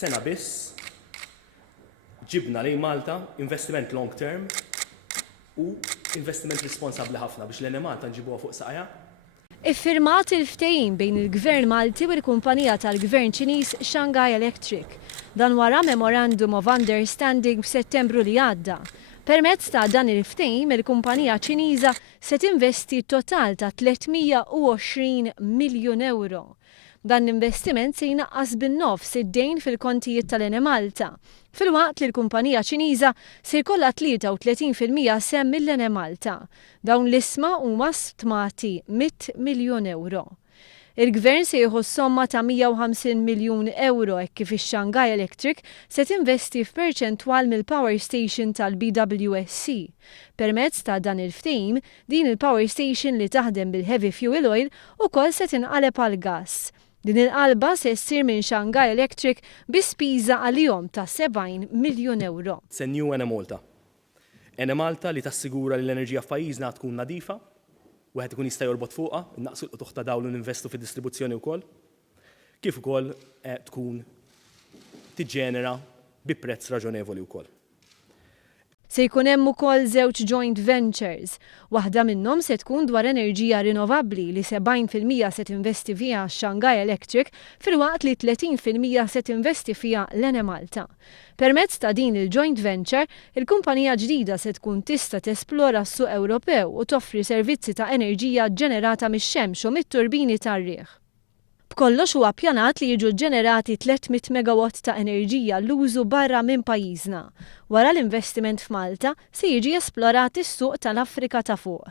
sena biss ġibna lejn Malta investiment long term u investiment responsabbli ħafna biex l-enemalta nġibuha fuq saqajja. Iffirmat il-ftehim bejn il-Gvern Malti u l-Kumpanija tal-Gvern Ċiniż Shanghai Electric. Dan wara memorandum of understanding f'Settembru li għadda. Permezz ta' dan il-ftehim il-Kumpanija Ċiniża se tinvesti total ta' 320 miljun euro. Dan l-investiment se jnaqqas bin-nofs id-dejn fil-kontijiet tal-Enemalta. Filwaqt li l-Kumpanija Ċiniża se jkollha 33% semm mill-Enemalta. Dawn l-isma huma stmati 100 miljun euro. Il-Gvern se jieħu somma ta' 150 miljun euro hekk kif ix-Shanghai Electric se tinvesti f'perċentwal mill-power station tal-BWSC. Permezz ta' dan il-ftehim, din il-power station li taħdem bil-heavy fuel oil ukoll se tinqaleb għal gass. Din il-qalba se ssir minn Shanghai Electric bi spiża għal-jom ta' 70 miljun euro. Senju enemalta. Enemalta li tassigura li l-enerġija f'pajjiżna tkun nadifa, wieħed ikun jista' jorbot fuqha, innaqsu l-qtuħ ta' dawl u ninvestu fid-distribuzzjoni wkoll, kif ukoll tkun tiġġenera bi prezz raġonevoli wkoll. Se jkun hemm ukoll żewġ joint ventures. Waħda minnhom se tkun dwar enerġija rinnovabbli li 70% se tinvesti fiha Shanghai Electric filwaqt li 30% se tinvesti fiha l-Enemalta. Permezz ta' din il-joint venture, il-kumpanija ġdida se tkun tista' tesplora s-suq Ewropew u toffri servizzi ta' enerġija ġenerata mix-xemx u mit-turbini tar-riħ. B'kollox huwa ppjanat li jiġu ġenerati 300 megawatt ta' enerġija l-użu barra minn pajjiżna. Wara l-investiment f'Malta se jiġi esplorat is-suq tal-Afrika ta' fuq.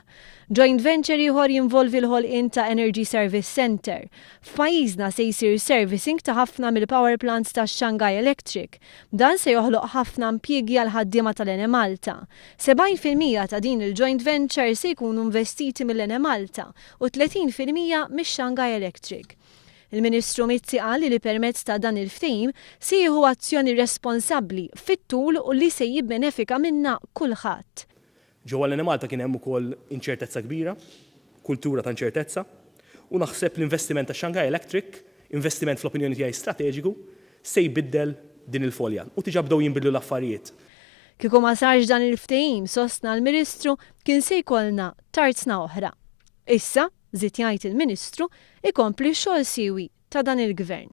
Joint venture ieħor jinvolvi l-ħolqien ta' Energy Service Center. F'pajjiżna se jsir servicing ta' ħafna mill-power plants ta' Shanghai Electric. Dan se joħloq ħafna impjiegi għal ħaddiema tal-Enemalta. 70% ta' din il-joint venture se jkunu investiti mill-Enemalta u 30% mix-Shanghai Electric. Il-Ministru Mizzi qal li permezz ta' dan il-ftehim se jieħu azzjoni responsabbli fit-tul u li se jibbenefika minna kulħadd. Ġewwa l-Enemalta kien hemm ukoll inċertezza kbira, kultura ta' inċertezza, u naħseb l-investiment ta' Shanghai Electric, investiment fl-opinjoni tiegħi strateġiku, se jbiddel din il-folja u tiġa bdew jinbidlu l-affarijiet. Kieku ma sarx dan il-ftehim sostna l-Ministru kien se jkollna tarzna oħra. Issa, żied jgħid il-Ministru, ikompli x-xogħol siewi ta' dan il-Gvern.